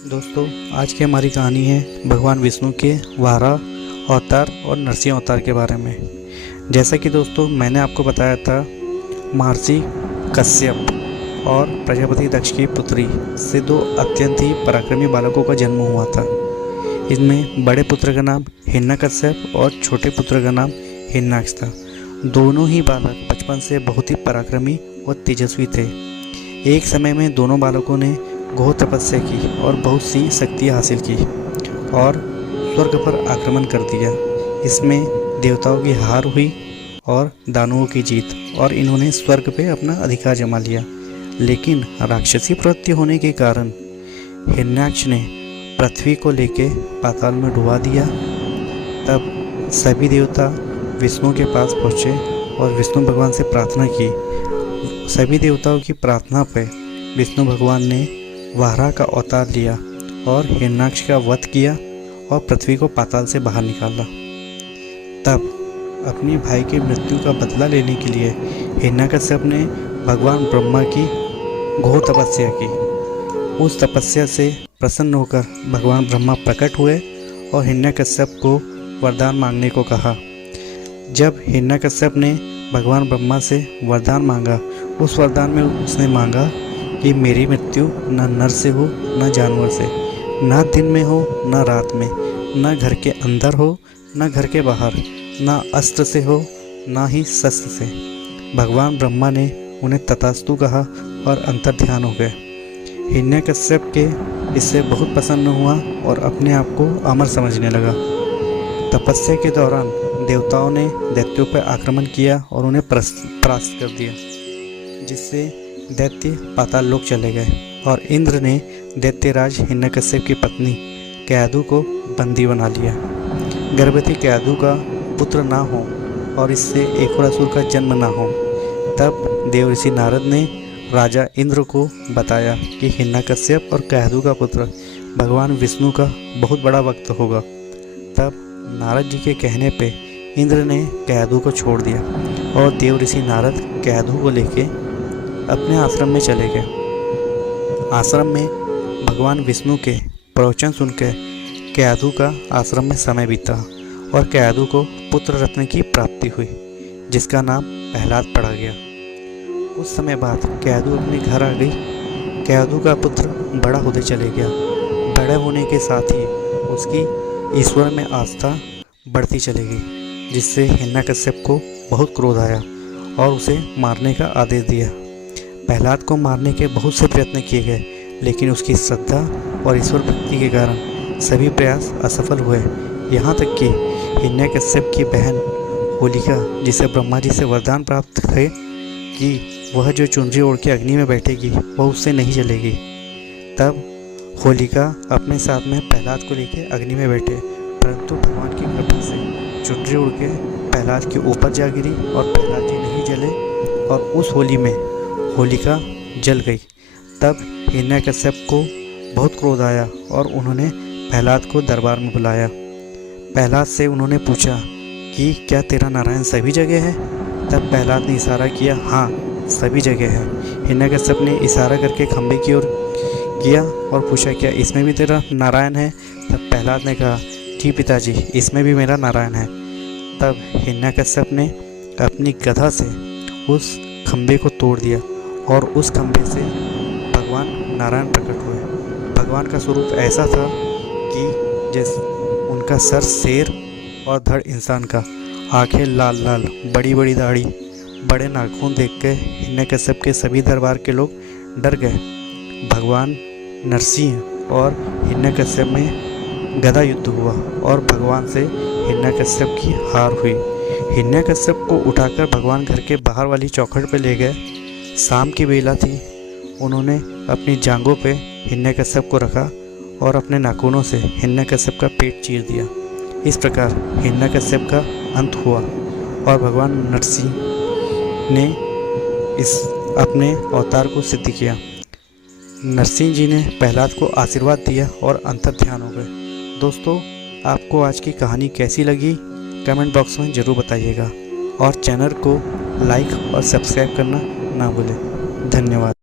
दोस्तों, आज की हमारी कहानी है भगवान विष्णु के वाराह अवतार और नरसिंह अवतार के बारे में। जैसा कि दोस्तों मैंने आपको बताया था, महर्षि कश्यप और प्रजापति दक्ष की पुत्री से दो अत्यंत ही पराक्रमी बालकों का जन्म हुआ था। इनमें बड़े पुत्र का नाम हिरण्यकश्यप और छोटे पुत्र का नाम हिरण्याक्ष था। दोनों ही बालक बचपन से बहुत ही पराक्रमी और तेजस्वी थे। एक समय में दोनों बालकों ने घोर तपस्या की और बहुत सी शक्तियाँ हासिल की और स्वर्ग पर आक्रमण कर दिया। इसमें देवताओं की हार हुई और दानवों की जीत, और इन्होंने स्वर्ग पे अपना अधिकार जमा लिया। लेकिन राक्षसी प्रवृत्ति होने के कारण हिरण्याक्ष ने पृथ्वी को लेके पाताल में डुबा दिया। तब सभी देवता विष्णु के पास पहुँचे और विष्णु भगवान से प्रार्थना की। सभी देवताओं की प्रार्थना पर विष्णु भगवान ने वाराह का अवतार लिया और हिरण्याक्ष का वध किया और पृथ्वी को पाताल से बाहर निकाला। तब अपने भाई की मृत्यु का बदला लेने के लिए हिरण्यकश्यप ने भगवान ब्रह्मा की घोर तपस्या की। उस तपस्या से प्रसन्न होकर भगवान ब्रह्मा प्रकट हुए और हिरण्यकश्यप को वरदान मांगने को कहा। जब हिरण्यकश्यप ने भगवान ब्रह्मा से वरदान मांगा, उस वरदान में उसने मांगा कि मेरी मृत्यु न नर से हो न जानवर से, न दिन में हो न रात में, न घर के अंदर हो न घर के बाहर, न अस्त्र से हो न ही शस्त्र से। भगवान ब्रह्मा ने उन्हें तथास्तु कहा और अंतर्ध्यान हो गए। हिरण्यकश्यप के इससे बहुत प्रसन्न हुआ और अपने आप को अमर समझने लगा। तपस्या के दौरान देवताओं ने दैत्यों पर आक्रमण किया और उन्हें परास्त कर दिया, जिससे दैत्य पाताल लोक चले गए और इंद्र ने दैत्यराज हिरण्यकश्यप की पत्नी कयाधु को बंदी बना लिया। गर्भवती कयाधु का पुत्र ना हो और इससे एक और असुर का जन्म ना हो। तब देव ऋषि नारद ने राजा इंद्र को बताया कि हिरण्यकश्यप और कयाधु का पुत्र भगवान विष्णु का बहुत बड़ा भक्त होगा। तब नारद जी के कहने पे इंद्र ने कयाधु को छोड़ दिया और देव ऋषि नारद कयाधु को लेके अपने आश्रम में चले गए। आश्रम में भगवान विष्णु के प्रवचन सुनकर कयाधु का आश्रम में समय बीता और कयाधु को पुत्र रत्न की प्राप्ति हुई, जिसका नाम प्रहलाद पड़ा गया। कुछ समय बाद कयाधु अपने घर आ गई। कयाधु का पुत्र बड़ा होते चले गया। बड़े होने के साथ ही उसकी ईश्वर में आस्था बढ़ती चली गई, जिससे हिरण्यकश्यप को बहुत क्रोध आया और उसे मारने का आदेश दिया। प्रहलाद को मारने के बहुत से प्रयत्न किए गए, लेकिन उसकी श्रद्धा और ईश्वर भक्ति के कारण सभी प्रयास असफल हुए। यहाँ तक कि हिरण्यकश्यप की बहन होलिका, जिसे ब्रह्मा जी से वरदान प्राप्त थे कि वह जो चुनरी ओढ़ के अग्नि में बैठेगी वह उससे नहीं जलेगी, तब होलिका अपने साथ में प्रहलाद को लेकर अग्नि में बैठे, परंतु भगवान की कृपा से चुनरी उड़ के प्रहलाद के ऊपर जा गिरी और प्रहलाद जी नहीं जले और उस होली में होलिका जल गई। तब हिरण्यकश्यप को बहुत क्रोध आया और उन्होंने प्रहलाद को दरबार में बुलाया। प्रहलाद से उन्होंने पूछा कि क्या तेरा नारायण सभी जगह है? तब प्रहलाद ने इशारा किया, हाँ सभी जगह है। हिरण्यकश्यप ने इशारा करके खंबे की ओर किया और पूछा, क्या इसमें भी तेरा नारायण है? तब प्रहलाद ने कहा, जी पिताजी, इसमें भी मेरा नारायण है। तब हिरण्यकश्यप ने अपनी गदा से उस खंबे को तोड़ दिया और उस खंबे से भगवान नारायण प्रकट हुए। भगवान का स्वरूप ऐसा था कि जैसे उनका सर शेर और धड़ इंसान का, आंखें लाल लाल, बड़ी बड़ी दाढ़ी, बड़े नाखून देख के हिरण्यकश्यप के सभी दरबार के लोग डर गए। भगवान नरसिंह और हिरण्यकश्यप में गदा युद्ध हुआ और भगवान से हिरण्यकश्यप की हार हुई। हिरण्यकश्यप को उठाकर भगवान घर के बाहर वाली चौखट पर ले गए। शाम की बेला थी। उन्होंने अपनी जांघों पे हिरण्यकश्यप को रखा और अपने नाखूनों से हिरण्यकश्यप का पेट चीर दिया। इस प्रकार हिरण्यकश्यप का अंत हुआ और भगवान नरसिंह ने इस अपने अवतार को सिद्ध किया। नरसिंह जी ने प्रहलाद को आशीर्वाद दिया और अंतर्ध्यान हो गए। दोस्तों, आपको आज की कहानी कैसी लगी कमेंट बॉक्स में ज़रूर बताइएगा और चैनल को लाइक और सब्सक्राइब करना ना भूलें। धन्यवाद।